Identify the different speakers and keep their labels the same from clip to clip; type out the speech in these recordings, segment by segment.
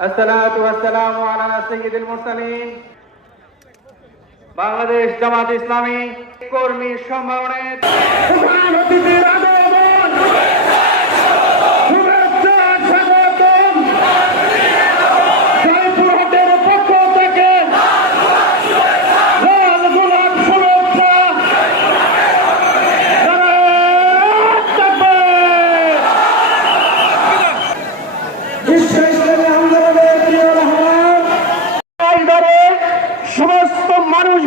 Speaker 1: الصلاة والسلام على سيد المرسلين বাংলাদেশ জামাত ইসলামী কর্মী সম্মেলনের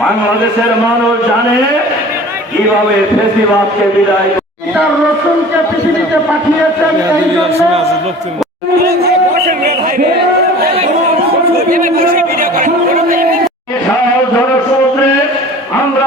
Speaker 2: বাংলাদেশের মানুষ জানে কীভাবে ফেসিবাদকে বিদায়
Speaker 3: তার রসুলকে পৃথিবীতে পাঠিয়েছেন
Speaker 4: আমরা